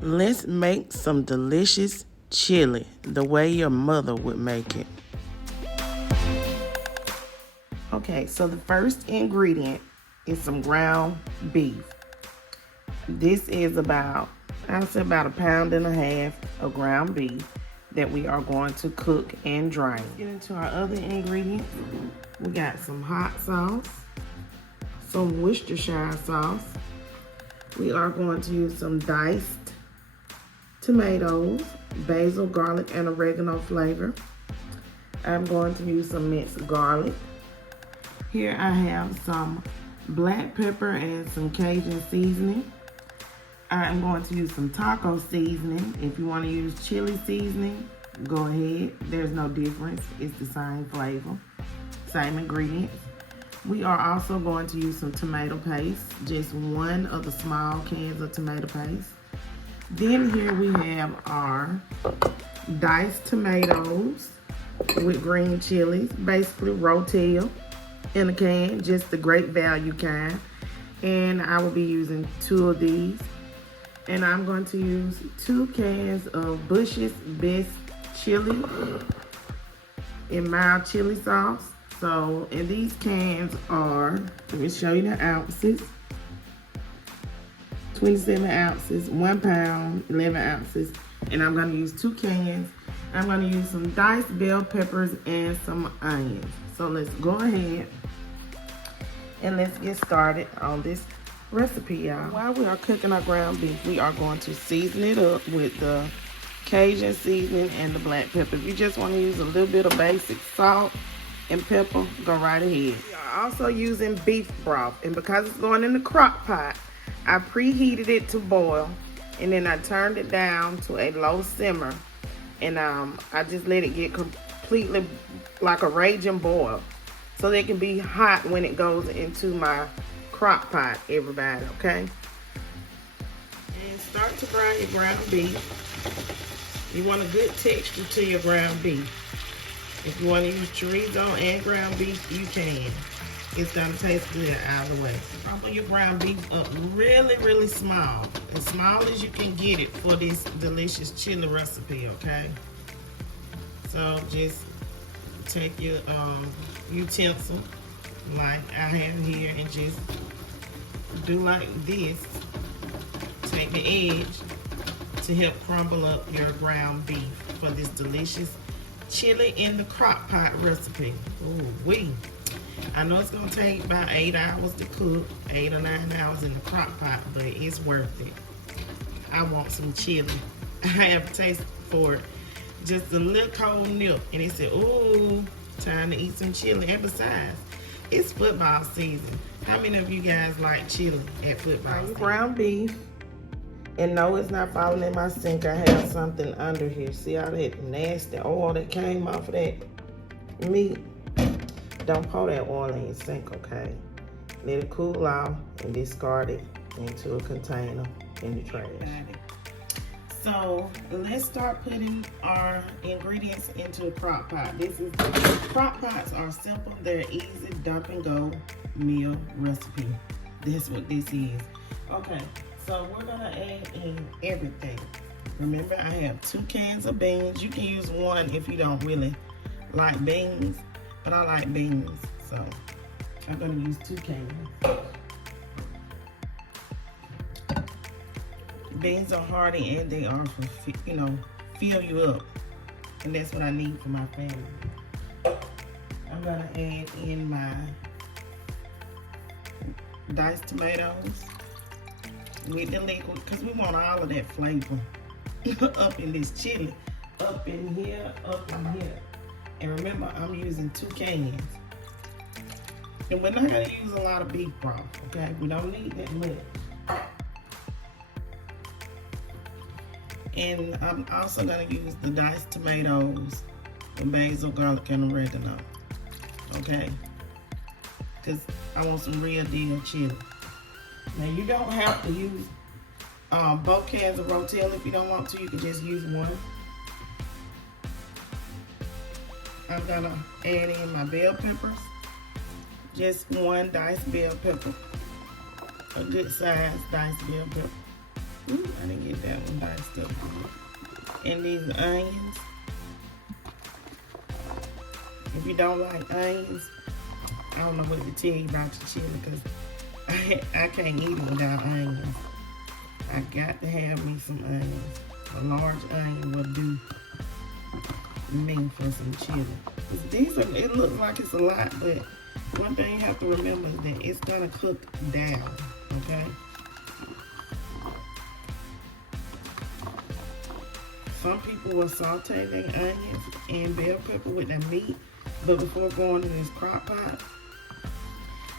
Let's make some delicious chili the way your mother would make it. Okay, so the first ingredient is some ground beef. This is about, I'd say about 1.5 pounds of ground beef that we are going to cook and drain. Let's get into our other ingredients. We got some hot sauce, some Worcestershire sauce. We are going to use some diced tomatoes, basil, garlic, and oregano flavor. I'm going to use some minced garlic. Here I have some black pepper and some Cajun seasoning. I'm going to use some taco seasoning. If you want to use chili seasoning, go ahead. There's no difference. It's the same flavor, same ingredients. We are also going to use some tomato paste, just one of the small cans of tomato paste. Then here we have our diced tomatoes with green chilies, basically Rotel in a can, just the great value kind. And I will be using 2 of these. And I'm going to use 2 cans of Bush's Best Chili in mild chili sauce. So, and these cans are, let me show you the ounces. 27 ounces, 1 pound, 11 ounces. And I'm gonna use 2 cans. I'm gonna use some diced bell peppers and some onions. So let's go ahead and let's get started on this recipe, y'all. While we are cooking our ground beef, we are going to season it up with the Cajun seasoning and the black pepper. If you just want to use a little bit of basic salt and pepper, go right ahead. We are also using beef broth, and because it's going in the crock pot, I preheated it to boil, and then I turned it down to a low simmer, and I just let it get completely like a raging boil, so they can be hot when it goes into my crock pot, everybody, okay? And start to brown your ground beef. You want a good texture to your ground beef. If you want to use chorizo and ground beef, you can. It's gonna taste good either way. Crumble your ground beef up really, really small. As small as you can get it for this delicious chili recipe, okay? So just take your utensil, like I have here, and just do like this. Take the edge to help crumble up your ground beef for this delicious chili in the crock pot recipe. Ooh wee. I know it's gonna take about 8 hours to cook, 8 or 9 hours in the crock pot, but it's worth it. I want some chili. I have a taste for it. Just a little cold nip, and it said, ooh, time to eat some chili. And besides, it's football season. How many of you guys like chili at football season? Ground beef. And no, it's not falling in my sink. I have something under here. See all that nasty oil that came off of that meat? Don't pour that oil in your sink, okay? Let it cool off and discard it into a container in the trash. So let's start putting our ingredients into a crock pot. Crock pots are simple, they're easy, dump and go meal recipe. That's what this is. Okay, so we're gonna add in everything. Remember, I have 2 cans of beans. You can use 1 if you don't really like beans, but I like beans, so I'm gonna use 2 cans. Beans are hearty, and they are for, you know, fill you up, and that's what I need for my family. I'm gonna add in my diced tomatoes with the liquid, because we want all of that flavor up in this chili, up in here, up in here. And remember, I'm using 2 cans. And we're not gonna use a lot of beef broth, okay? We don't need that much. And I'm also gonna use the diced tomatoes, the basil, garlic, and oregano, okay? Because I want some real deal chili. Now you don't have to use both cans of Rotel. If you don't want to, you can just use 1. I'm gonna add in my bell peppers. Just 1 diced bell pepper. A good size diced bell pepper. Ooh, I didn't get that one diced up good. And these onions. If you don't like onions, I don't know what to tell you about your chili because I can't eat it without onions. I got to have me some onions. A large onion will do me for some chili. It looks like it's a lot, but one thing you have to remember is that it's gonna cook down, okay? Some people will saute their onions and bell pepper with their meat, but before going in this crock pot,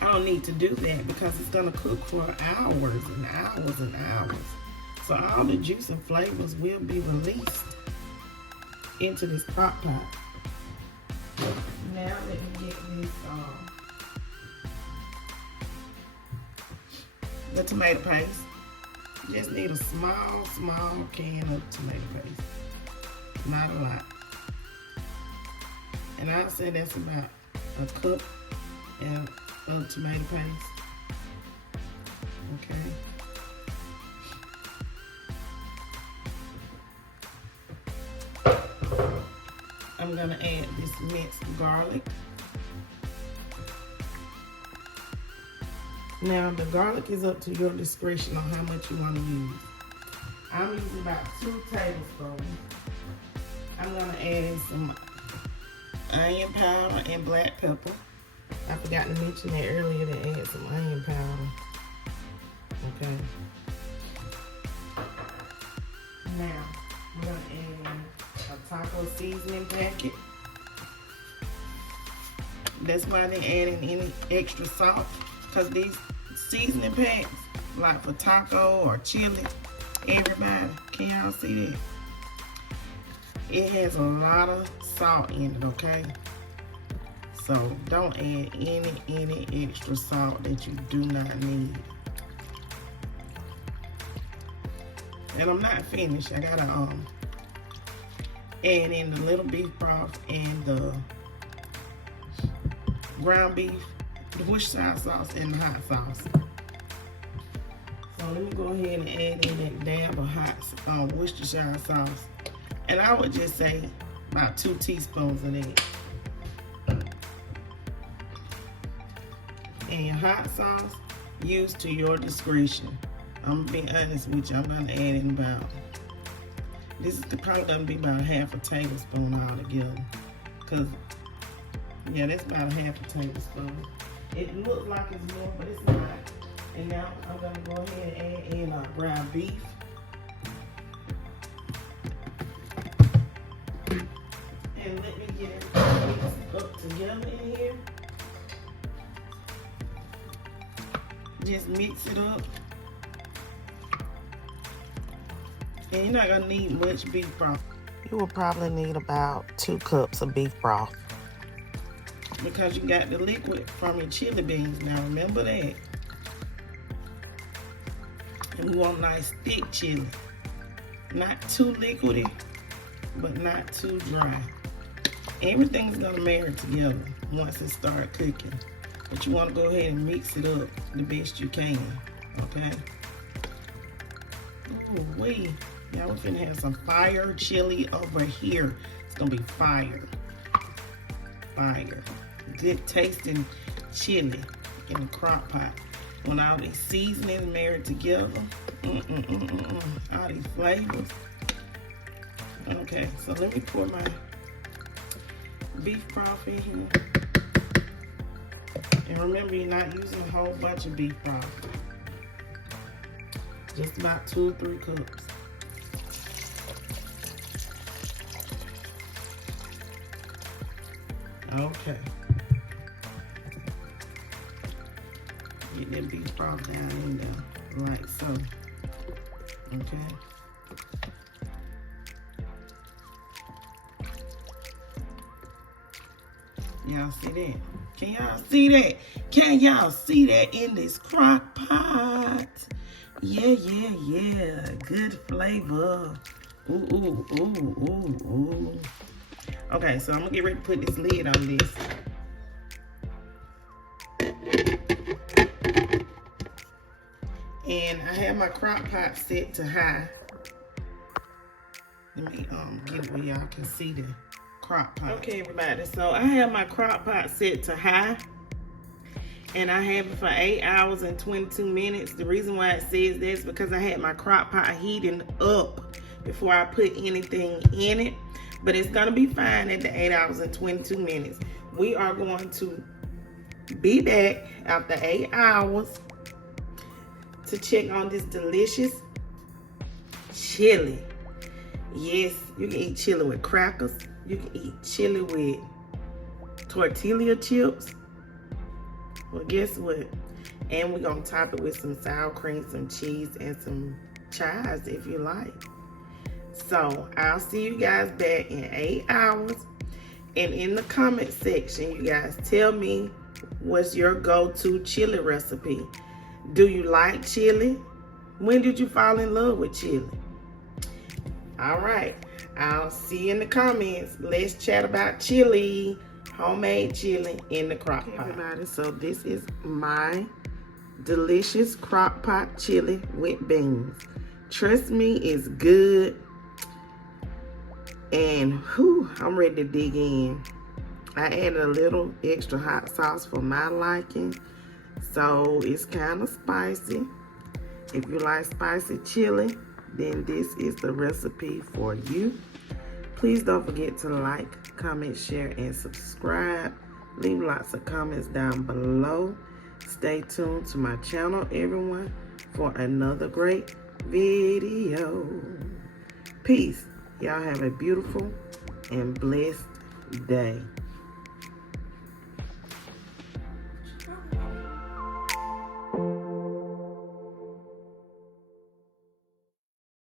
I don't need to do that because it's gonna cook for hours and hours and hours. So all the juice and flavors will be released into this crock pot. Now let me get this, the tomato paste. Just need a small can of tomato paste. Not a lot. And I'd say that's about a cup of tomato paste. Okay. I'm gonna add this minced garlic. Now the garlic is up to your discretion on how much you want to use. I'm using about 2 tablespoons. I'm gonna add in some onion powder and black pepper. I forgot to mention that earlier to add some onion powder. Okay. Now I'm gonna add a taco seasoning packet. That's why they're adding any extra salt, because these seasoning packs, like for taco or chili, everybody, can y'all see that? It has a lot of salt in it, okay? So don't add any extra salt that you do not need. And I'm not finished. I gotta add in the little beef broth and the ground beef, the Worcestershire sauce, and the hot sauce. So let me go ahead and add in that dab of hot Worcestershire sauce. And I would just say about 2 teaspoons of that. And your hot sauce, use to your discretion. I'm gonna be honest with you, I'm gonna add in about, this is probably gonna be about half a tablespoon altogether. Cause yeah, that's about half a tablespoon. It looks like it's more, but it's not. And now I'm gonna go ahead and add in our ground beef. And let me get everything mixed up together in here. Just mix it up. And you're not gonna need much beef broth. You will probably need about 2 cups of beef broth. Because you got the liquid from your chili beans. Now remember that. And we want nice thick chili. Not too liquidy, but not too dry. Everything's gonna marry together once it starts cooking. But you wanna go ahead and mix it up the best you can, okay? Ooh wee. Now we're finna have some fire chili over here. It's gonna be fire. Fire. Good tasting chili in the crock pot. When all these seasonings married together, all these flavors. Okay, so let me pour my beef broth in here. And remember, you're not using a whole bunch of beef broth. Just about 2 or 3 cups. Okay. Get that beef broth down in there, like so. Okay. Y'all see that? Can y'all see that? Can y'all see that in this crock pot? Yeah. Good flavor. Ooh. Okay, so I'm gonna get ready to put this lid on this. And I have my crock pot set to high. Let me get it where y'all can see the crock pot. Okay, everybody, so I have my crock pot set to high. And I have it for 8 hours and 22 minutes. The reason why it says this is because I had my crock pot heating up before I put anything in it. But it's gonna be fine at the 8 hours and 22 minutes. We are going to be back after 8 hours to check on this delicious chili. Yes, you can eat chili with crackers. You can eat chili with tortilla chips. Well, guess what? And we're gonna top it with some sour cream, some cheese, and some chives if you like. So I'll see you guys back in 8 hours. And in the comment section, you guys tell me what's your go-to chili recipe. Do you like chili? When did you fall in love with chili? All right, I'll see you in the comments. Let's chat about chili, homemade chili in the crock pot. Okay, everybody, so this is my delicious crock pot chili with beans. Trust me, it's good. And whew, I'm ready to dig in. I added a little extra hot sauce for my liking. So it's kind of spicy. If you like spicy chili, then this is the recipe for you. Please don't forget to like, comment, share, and subscribe. Leave lots of comments down below. Stay tuned to my channel, everyone, for another great video. Peace. Y'all have a beautiful and blessed day.